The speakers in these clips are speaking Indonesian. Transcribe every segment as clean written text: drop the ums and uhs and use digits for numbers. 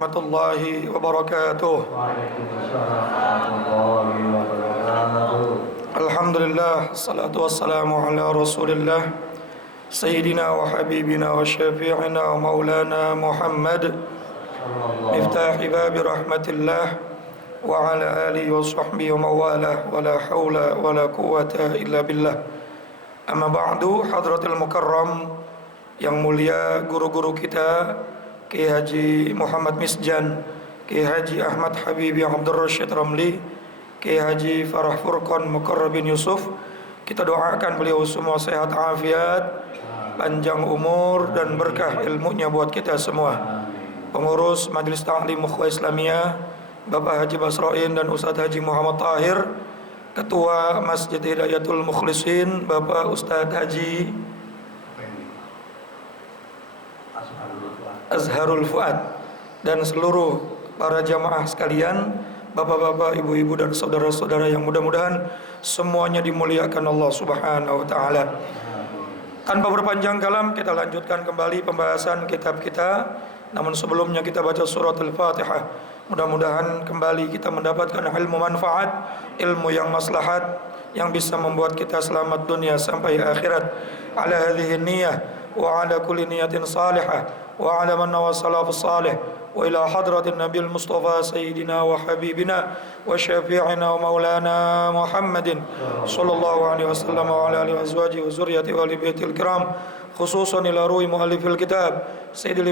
Warahmatullahi wabarakatuh. Waalaikumsalam warahmatullahi wabarakatuh. Alhamdulillah, salatu wassalamu ala rasulillah Sayyidina wa habibina wa syafi'ina wa maulana Muhammad Miftahi babi rahmatillah wa ala alihi wa sahbihi wa mawalah wa la hawla wa la quwata illa billah. Amma ba'du, hadratul mukarram, yang mulia guru-guru kita Kiai Haji Muhammad Misjan, Kiai Haji Ahmad Habibi Abdul Rashid Ramli, Kiai Haji Farah Furqan Mukarrabin Yusuf, kita doakan beliau semua sehat afiat, panjang umur dan berkah ilmunya buat kita semua. Pengurus Majelis Ta'lim Ukhuwah Islamiyah Bapak Haji Basroin dan Ustaz Haji Muhammad Tahir, Ketua Masjid Hidayatul Mukhlisin Bapak Ustaz Haji Azharul Fuad, dan seluruh para jamaah sekalian, bapak-bapak, ibu-ibu dan saudara-saudara yang mudah-mudahan semuanya dimuliakan Allah Subhanahu wa taala. Tanpa berpanjang kalam, kita lanjutkan kembali pembahasan kitab kita. Namun sebelumnya kita baca surat Al-Fatihah. Mudah-mudahan kembali kita mendapatkan ilmu manfaat, ilmu yang maslahat, yang bisa membuat kita selamat dunia sampai akhirat. Ala hadhihi niyyah wa ala kulli niyatin salihah wa ala man nawassalafus salih wa ila hadratin nabiyil mustafa sayyidina wa habibina wa syafi'ina wa maulana Muhammadin sallallahu alaihi wasallam wa ala alihi wa azwajihi wa zurriyyatihi wa alibaitil kiram, khususan ila ruhi muallifil kitab Sayyidul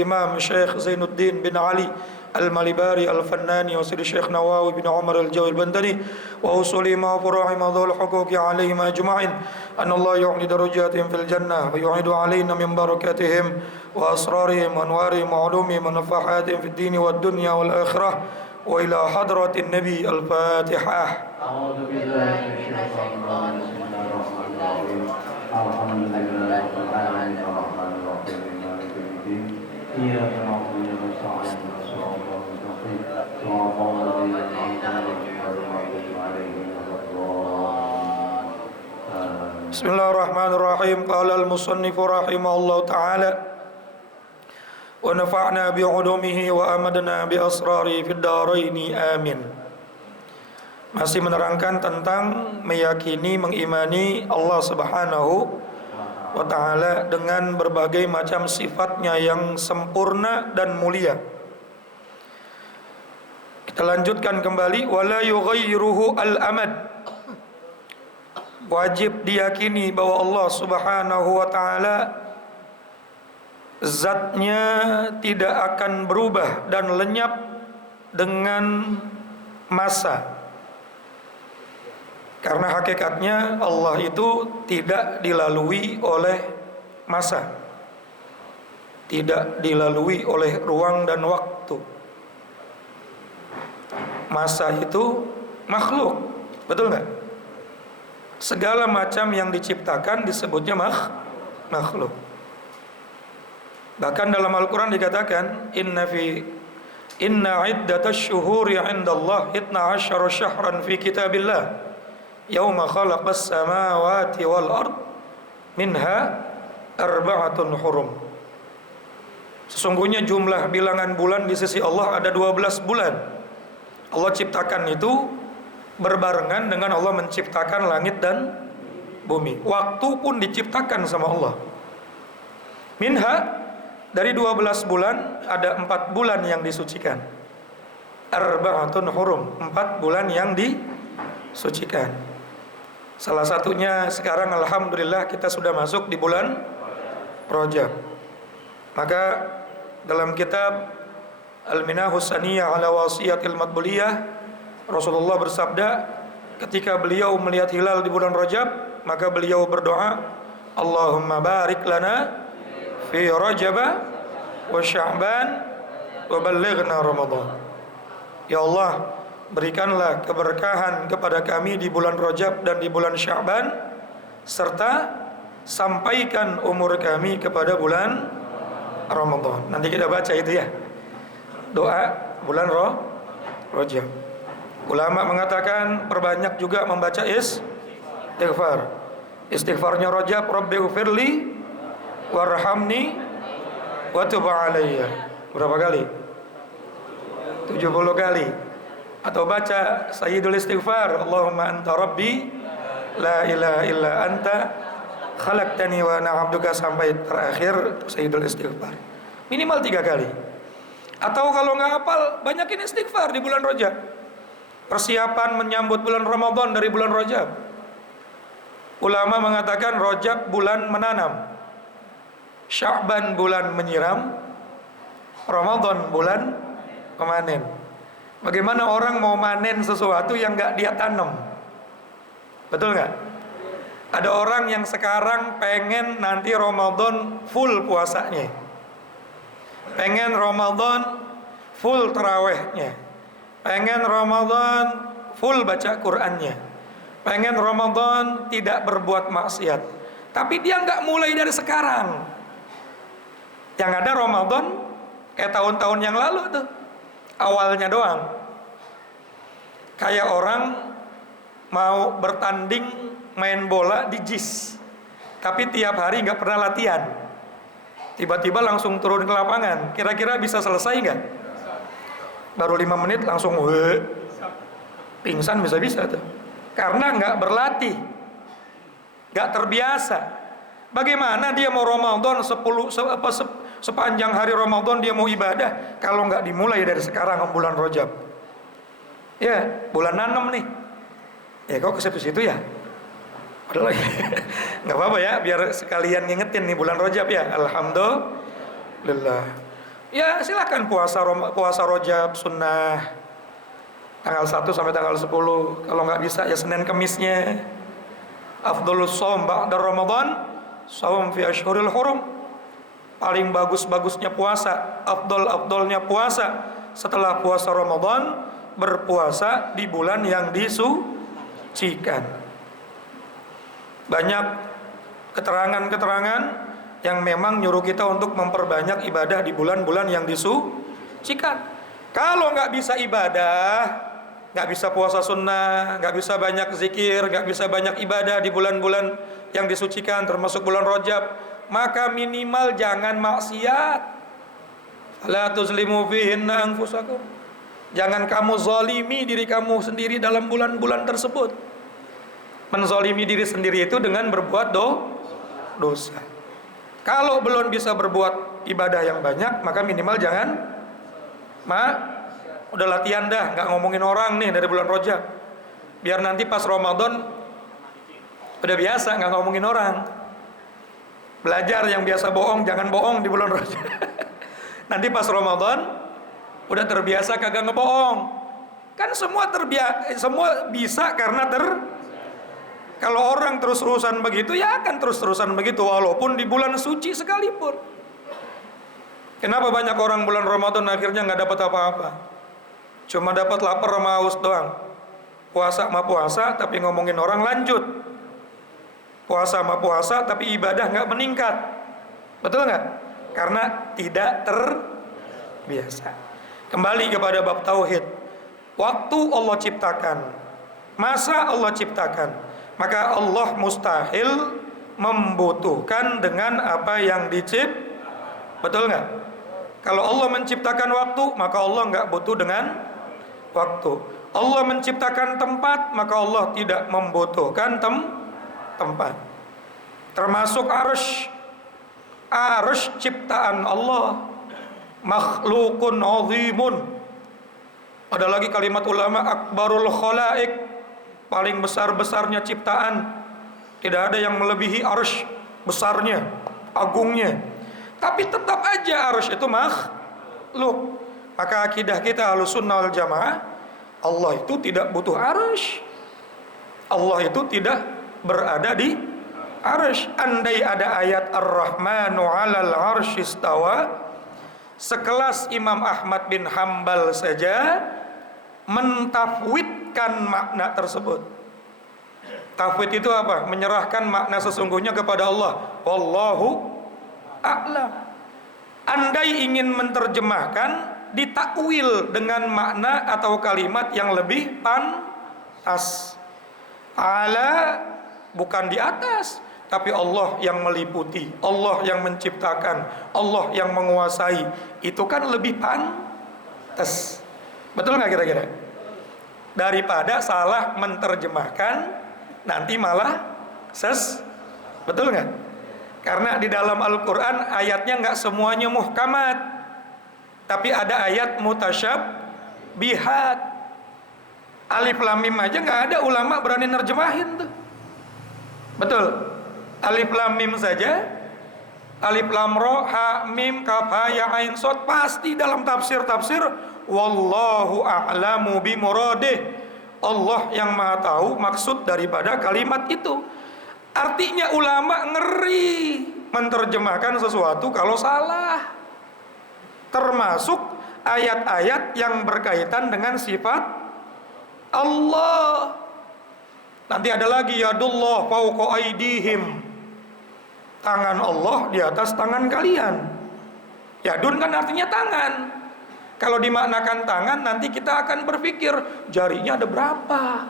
Imam Syekh Zainuddin bin Ali Al-Malibari Al-Fannani wa Sayyid Syekh Nawawi bin Umar Al-Jawi Al-Bandari wa usuli ma furahi madhul huquqi alaihim ajma'in an Allah yu'li darajatihim fil jannah wa yu'idu alaina min barakatihim wa asrarihim wa anwarihim wa ulumihim wa nafahatihim fid dini wad dunya wal akhirah wa ila hadratin nabi. Al-Fatihah. A'udzu billahi minasyaitonir rajim. Bismillahirrahmanirrahim. Alhamdulillahirabbil alamin arrahmanir rahim maliki yaumiddin. Iyyaka na'budu wa iyyaka nasta'in. Shiratal mustaqim. Shiratal ladzina an'amta 'alaihim ghairil maghdubi 'alaihim waladdallin. Bismillahirrahmanirrahim. Qala al-musannifu rahimahullahu ta'ala wa nafa'na bi'ulumihi wa amadna bi asrari fid dharaini amin. Masih menerangkan tentang meyakini, mengimani Allah Subhanahu wa ta'ala dengan berbagai macam sifatnya yang sempurna dan mulia. Kita lanjutkan kembali, wala yughayyiruhu al-amad. Wajib diyakini bahwa Allah Subhanahu wa ta'ala zatnya tidak akan berubah dan lenyap dengan masa. Karena hakikatnya Allah itu tidak dilalui oleh masa, tidak dilalui oleh ruang dan waktu. Masa itu makhluk, betul nggak? Segala macam yang diciptakan disebutnya makhluk. Bahkan dalam Al-Quran dikatakan, Inna iddatash syuhuri 'indallah 12 syahran fi kitabillah Yauma khalaqas samawati wal ard minha arba'atun hurum. Sesungguhnya jumlah bilangan bulan di sisi Allah ada 12 bulan. Allah ciptakan itu berbarengan dengan Allah menciptakan langit dan bumi. Waktu pun diciptakan sama Allah. Minha, dari 12 bulan ada 4 bulan yang disucikan. Arba'atun hurum, 4 bulan yang disucikan. Salah satunya sekarang alhamdulillah kita sudah masuk di bulan Rajab. Maka dalam kitab Al-Minahus Saniyah ala Wasiyatil Matbuliyah, Rasulullah bersabda ketika beliau melihat hilal di bulan Rajab, maka beliau berdoa, Allahumma barik lana fi Rajab wa Sya'ban wa ballighna Ramadan. Ya Allah, berikanlah keberkahan kepada kami di bulan Rajab dan di bulan Sya'ban, serta sampaikan umur kami kepada bulan Ramadan. Nanti kita baca itu ya, doa bulan Rajab. Ulama mengatakan perbanyak juga membaca istighfar. Istighfarnya Rajab, Rabbighfirli warhamni wa tub alayya. Berapa kali? 70 kali. Atau baca Sayyidul Istighfar, Allahumma anta rabbi la ilaha illa anta khalaqtani wa ana 'abduka, sampai terakhir Sayyidul Istighfar. Minimal 3 kali. Atau kalau nggak hafal, banyakin istighfar di bulan Rajab. Persiapan menyambut bulan Ramadan dari bulan Rajab. Ulama mengatakan Rajab bulan menanam, Sya'ban bulan menyiram, Ramadan bulan memanen. Bagaimana orang mau manen sesuatu yang nggak dia tanam? Betul nggak? Ada orang yang sekarang pengen nanti Ramadan full puasanya, pengen Ramadan full terawihnya, pengen Ramadan full baca Qur'annya, pengen Ramadan tidak berbuat maksiat. Tapi dia nggak mulai dari sekarang. Yang ada Ramadan kayak tahun-tahun yang lalu tuh, awalnya doang. Kayak orang mau bertanding main bola di JIS, tapi tiap hari nggak pernah latihan. Tiba-tiba langsung turun ke lapangan. Kira-kira bisa selesai nggak? Baru 5 menit langsung pingsan bisa-bisa tuh. Karena nggak berlatih, nggak terbiasa. Bagaimana dia mau Ramadan sepanjang hari Ramadan dia mau ibadah kalau nggak dimulai dari sekarang bulan Rajab? Ya, bulan nanam nih. Ya kok ke situ-situ ya? Padahal nggak apa-apa ya, biar sekalian ngingetin nih bulan Rajab ya. Alhamdulillah. Ya silakan puasa Rajab sunnah tanggal 1 sampai tanggal 10. Kalau nggak bisa ya Senin Kemisnya. Afdhalus shaum ba'da Ramadan shaum fi ashhuril hurum. Paling bagus-bagusnya puasa, afdolnya puasa setelah puasa Ramadan, berpuasa di bulan yang disucikan. Banyak keterangan-keterangan yang memang nyuruh kita untuk memperbanyak ibadah di bulan-bulan yang disucikan. Kalau nggak bisa ibadah, nggak bisa puasa sunnah, nggak bisa banyak zikir, nggak bisa banyak ibadah di bulan-bulan yang disucikan termasuk bulan Rajab, maka minimal jangan maksiat. La tuzlimu fihinna anfusakum. Jangan kamu zalimi diri kamu sendiri dalam bulan-bulan tersebut. Menzalimi diri sendiri itu dengan berbuat dosa. Kalau belum bisa berbuat ibadah yang banyak, maka minimal jangan udah latihan dah, nggak ngomongin orang nih dari bulan Rajab. Biar nanti pas Ramadan udah biasa nggak ngomongin orang. Belajar yang biasa bohong, jangan bohong di bulan Rajab. Nanti pas Ramadan udah terbiasa kagak ngebohong. Kan semua bisa karena kalau orang terus-terusan begitu ya akan terus-terusan begitu walaupun di bulan suci sekalipun. Kenapa banyak orang bulan Ramadan akhirnya nggak dapat apa-apa? Cuma dapat lapar sama haus doang. Puasa sama puasa tapi ngomongin orang lanjut. Puasa sama puasa tapi ibadah nggak meningkat. Betul nggak? Karena tidak terbiasa. Kembali kepada bab tauhid. Waktu Allah ciptakan, masa Allah ciptakan, maka Allah mustahil membutuhkan dengan apa yang betul nggak? Kalau Allah menciptakan waktu, maka Allah nggak butuh dengan waktu. Allah menciptakan tempat, maka Allah tidak membutuhkan tempat. Termasuk arsy ciptaan Allah, makhlukun azimun. Ada lagi kalimat ulama, akbarul khalaik, paling besar-besarnya ciptaan. Tidak ada yang melebihi arsy besarnya, agungnya. Tapi tetap aja arsy itu makhluk. Maka akidah kita Ahlussunnah wal Jamaah, Allah itu tidak butuh arsy. Allah itu tidak berada di arsy. Andai ada ayat Ar-Rahmanu 'alal arsy istawa, sekelas Imam Ahmad bin Hambal saja mentafwidkan makna tersebut. Tafwid itu apa? Menyerahkan makna sesungguhnya kepada Allah. Wallahu a'lam. Andai ingin menerjemahkan, ditakwil dengan makna atau kalimat yang lebih pantas. Ala bukan di atas, tapi Allah yang meliputi, Allah yang menciptakan, Allah yang menguasai, itu kan lebih pantas. Betul nggak kira-kira? Daripada salah menerjemahkan, nanti malah betul nggak? Karena di dalam Al-Quran ayatnya nggak semuanya muhkamat, tapi ada ayat mutasyabihat. Alif lam mim aja nggak ada ulama berani nerjemahin tuh. Betul. Alif lam mim saja, alif lam ro ha mim kaf ha ya ain shad, pasti dalam tafsir wallahu a'lamu bi muradih. Allah yang maha tahu maksud daripada kalimat itu. Artinya ulama ngeri menerjemahkan sesuatu kalau salah. Termasuk ayat-ayat yang berkaitan dengan sifat Allah. Nanti ada lagi yadullah fawqa aydihim. Tangan Allah di atas tangan kalian. Yadun kan artinya tangan. Kalau dimaknakan tangan, nanti kita akan berpikir jarinya ada berapa,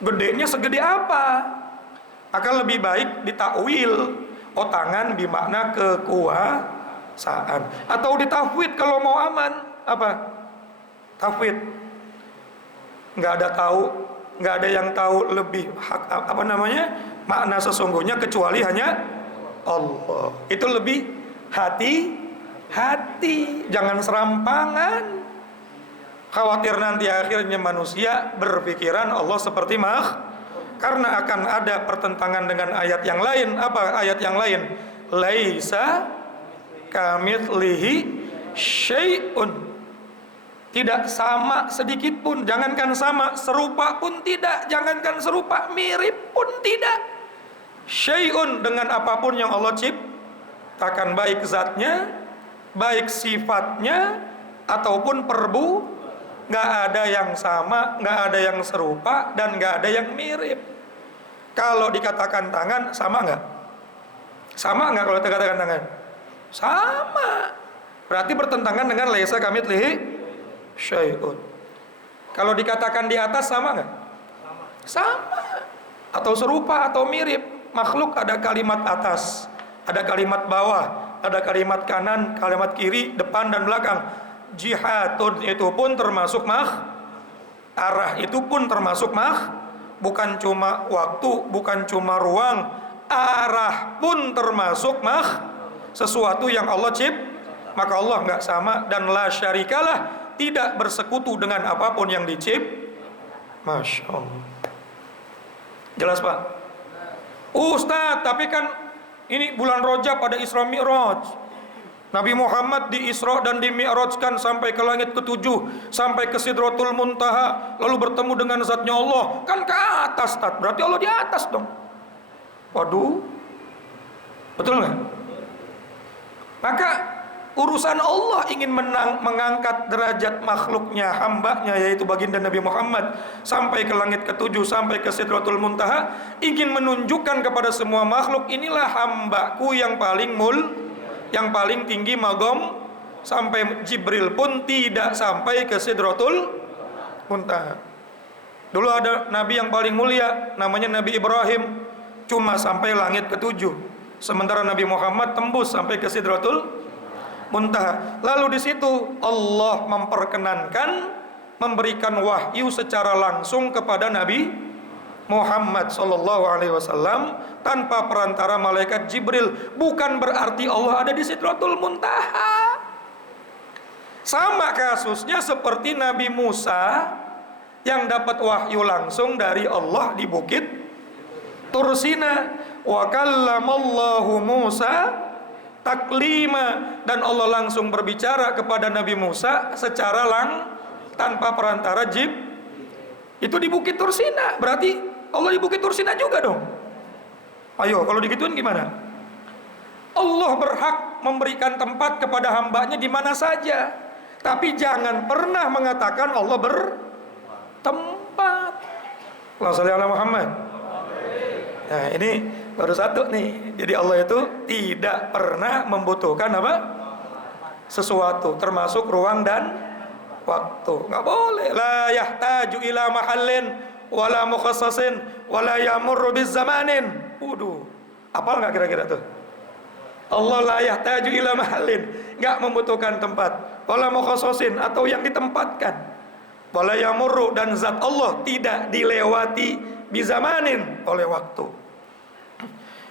gedenya segede apa. Akan lebih baik ditakwil, oh tangan bermakna kekuasaan, atau ditafwid kalau mau aman. Apa tafwid? Nggak ada yang tahu lebih makna sesungguhnya kecuali hanya Allah. Itu lebih hati-hati, jangan serampangan. Khawatir nanti akhirnya manusia berpikiran Allah seperti karena akan ada pertentangan dengan ayat yang lain. Apa ayat yang lain? Laisa kamitslihi syai'un. Tidak sama sedikit pun, jangankan sama, serupa pun tidak, jangankan serupa, mirip pun tidak. Syai'un, dengan apapun yang Allah ciptakan, baik zatnya, baik sifatnya, ataupun nggak ada yang sama, nggak ada yang serupa, dan nggak ada yang mirip. Kalau dikatakan tangan, sama nggak? Sama nggak kalau dikatakan tangan? Sama. Berarti bertentangan dengan laisa kamitslihi syai'un. Kalau dikatakan di atas, sama nggak? Sama. Atau serupa atau mirip. Makhluk ada kalimat atas, ada kalimat bawah, ada kalimat kanan, kalimat kiri, depan dan belakang. Jihadun itu pun termasuk arah itu pun termasuk bukan cuma waktu, bukan cuma ruang, arah pun termasuk sesuatu yang Allah maka Allah nggak sama dan la syarikalah, tidak bersekutu dengan apapun yang Masya Allah. Jelas Pak? Ustaz, tapi kan ini bulan Rajab pada Isra Mi'raj. Nabi Muhammad di Isra dan di Mi'rajkan sampai ke langit ke-7, sampai ke Sidratul Muntaha, lalu bertemu dengan zatnya Allah. Kan ke atas, Ustaz. Berarti Allah di atas dong. Waduh. Betul nggak? Maka urusan Allah ingin mengangkat derajat makhluknya, hambanya, yaitu baginda Nabi Muhammad, sampai ke langit ke-7, sampai ke Sidratul Muntaha, ingin menunjukkan kepada semua makhluk, inilah hambaku yang paling tinggi magom, sampai Jibril pun tidak sampai ke Sidratul Muntaha. Dulu ada Nabi yang paling mulia, namanya Nabi Ibrahim, cuma sampai langit ke-7, sementara Nabi Muhammad tembus sampai ke Sidratul Muntaha. Lalu di situ Allah memperkenankan memberikan wahyu secara langsung kepada Nabi Muhammad SAW tanpa perantara malaikat Jibril. Bukan berarti Allah ada di Sidratul Muntaha. Sama kasusnya seperti Nabi Musa yang dapat wahyu langsung dari Allah di bukit Tursina. Wa kallamallahu Musa taklima, dan Allah langsung berbicara kepada Nabi Musa secara tanpa perantara itu di Bukit Tursina. Berarti Allah di Bukit Tursina juga dong. Ayo, kalau digituin gimana? Allah berhak memberikan tempat kepada hambanya di mana saja, tapi jangan pernah mengatakan Allah bertempat. Allahumma shalli ala Muhammad. Nah, ini baru satu nih. Jadi Allah itu tidak pernah membutuhkan sesuatu, termasuk ruang dan waktu. Nggak boleh. La yahtaju ila mahallin wala mukhassasin wala yamurru biz zamanin. Waduh, apal nggak kira-kira tuh? Allah la yahtaju ila mahallin, nggak membutuhkan tempat. Wala mukhassasin, atau yang ditempatkan. Wala yamurru, dan zat Allah tidak dilewati bizamanin, oleh waktu.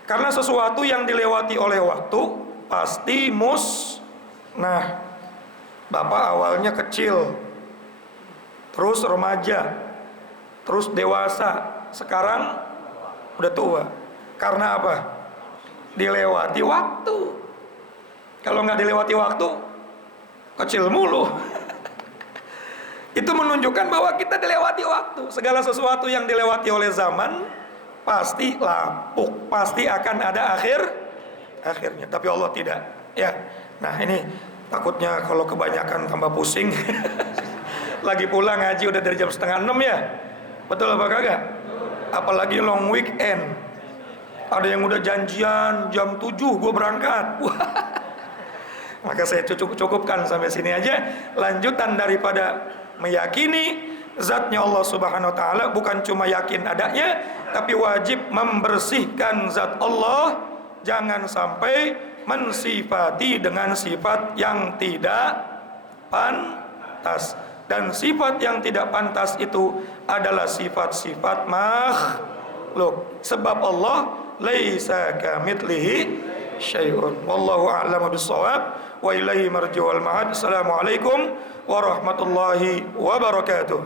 Karena sesuatu yang dilewati oleh waktu pasti musnah. Bapak awalnya kecil, terus remaja, terus dewasa, sekarang udah tua. Karena apa? Dilewati waktu. Kalau nggak dilewati waktu, kecil mulu. Itu menunjukkan bahwa kita dilewati waktu. Segala sesuatu yang dilewati oleh zaman pasti lapuk, pasti akan ada akhirnya. Tapi Allah tidak. Ya. Nah, ini takutnya kalau kebanyakan tambah pusing. Lagi pulang ngaji udah dari jam 5:30 ya. Betul apa kagak? Apalagi long weekend. Ada yang udah janjian jam 7 gue berangkat. Maka saya cukupkan sampai sini aja. Lanjutan daripada meyakini zatnya Allah Subhanahu wa taala, bukan cuma yakin adanya, tapi wajib membersihkan zat Allah, jangan sampai mensifati dengan sifat yang tidak pantas. Dan sifat yang tidak pantas itu adalah sifat-sifat makhluk. Sebab Allah laisa kamitslihi syai'un. Wallahu a'lamu bissawab. Wa ilaihi marji'ul ma'ad. Assalamualaikum warahmatullahi wabarakatuh.